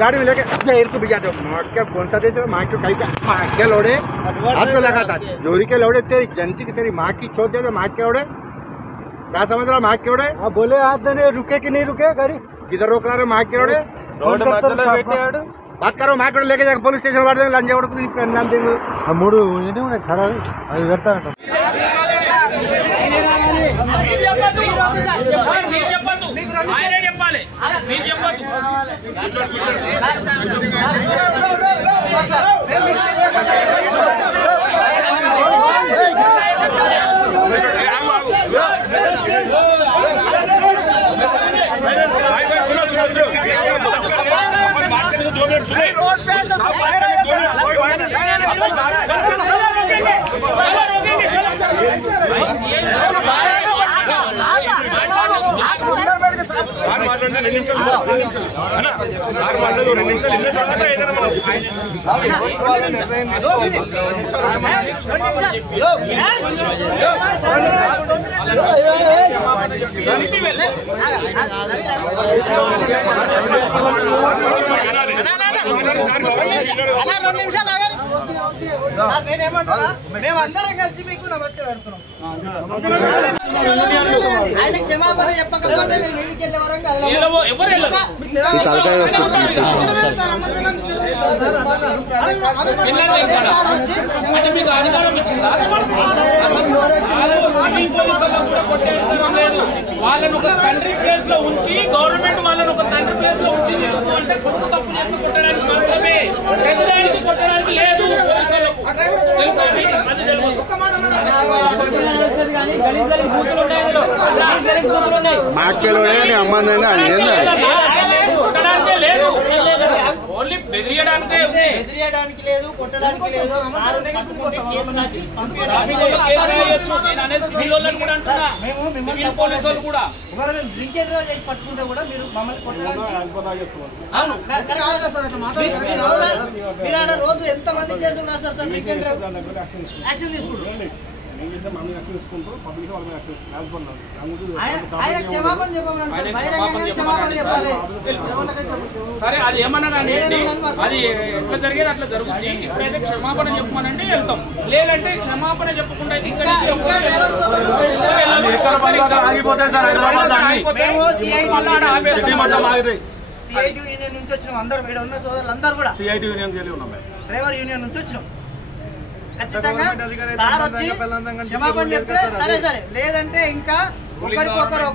गाड़ी में लेके को भिजा दो क्या कौन सा देश है माँ के कहीं के लौड़े हाथ में लगा था जोरी के लौड़े तेरी जनती की तेरी माँ की छोड़ दे तो माँ के लौड़े क्या समझ रहा माँ के लौड़े बोले हाथ देने रुके कि नहीं रुके गाड़ी किधर रोक रहा है माँ के लौड़े बात करो माँ के लेके जाकर पुलिस स्टेशन वाले लंजा नाम देंगे मूడు సార్ అది పెడతారట మేమందరం కలిసి మీకు నమస్తే పెడుతున్నాం. ఆయన క్షమాపణ చెప్పకపోతే మేము ఇంటికి వెళ్ళే వరకు వాళ్ళని ఒక తండ్రి ప్లేస్ లో ఉంచి గవర్నమెంట్ వాళ్ళని ఒక తండ్రి ప్లేస్ లో ఉంచి అంటే కొడుకు తప్పు చేస్తూ కొట్టడానికి మాత్రమే పెద్దదానికి కొట్టడానికి లేదు లేదు ఓన్లీ బెదిరియడానికి లేదు కొట్టడానికి లేదు. డ్రింకెడ్ డ్రైవ్ చేసి పట్టుకుంటే కూడా మీరు మమ్మల్ని కొట్టడానికి మీరు ఆడ రోజు ఎంత మంది చేస్తున్నారు సార్ సార్ డ్రింకెడ్ డ్రైవ్ యాక్షన్ తీసుకుంటారు. ఆయన క్షమాపణ చెప్పమని క్షమాపణ చెప్పాలి. సరే అది ఏమన్నా అది ఎట్లా జరిగేది అట్లా జరుగుతుంది. ఇప్పుడైతే క్షమాపణ చెప్పమనంటే వెళ్తాం, లేదంటే క్షమాపణ చెప్పకుండా సిఐటి యూనియన్ నుంచి వచ్చినాం అందరూ. ఇక్కడ ఉన్న సోదరులు అందరూ కూడా డ్రైవర్ యూనియన్ నుంచి వచ్చినాం. ఖచ్చితంగా సార్ వచ్చి క్షమాపణ చెప్తే సరే సరే, లేదంటే ఇంకా ఒకరికొకరు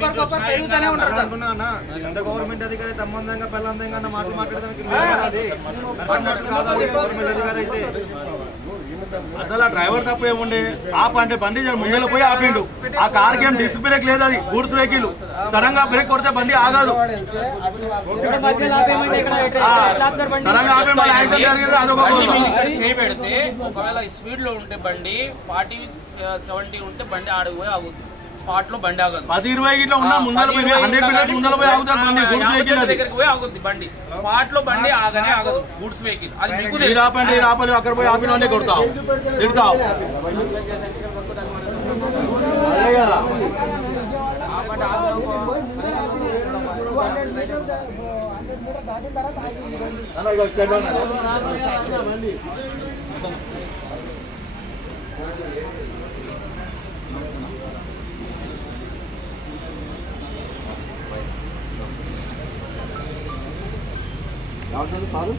పెరుగుతూనే ఉంటారు సార్. గవర్నమెంట్ అధికారి సంబంధంగా పెళ్ళందంగా మాటలు మాట్లాడడానికి అధికారి అయితే అసలు ఆ డ్రైవర్ తప్పు ఏముండే ఆపంటే బండి ముందర పోయి ఆపిండు. ఆ కార్ కి ఏం డిస్క్ బ్రేక్ లేదు, అది గూడ్స్ వెహికల్. సడన్ గా బ్రేక్ కొడితే బండి ఆగదు. సడన్ గా చేయబెడితే ఒకవేళ స్పీడ్ లో ఉంటే బండి 40-70 ఉంటే బండి ఆడకు పోయి ఆగుతుంది. స్పాట్ లో బండి ఆగదు. 10-20 ఇట్లా ఉన్నా ముందర పోయి 100 ముందర పోయి ఆగుతారు బండి. గూడ్స్ వెహికల్ దగ్గరికి పోయి ఆగుద్ది బండి. స్పాట్ లో బండి ఆగనే ఆగదు గూడ్స్ వెహికల్. అది మీకు ఆపండి ఆపని అక్కడ పోయి ఆపిన కొడతావు తిడతావు. సారు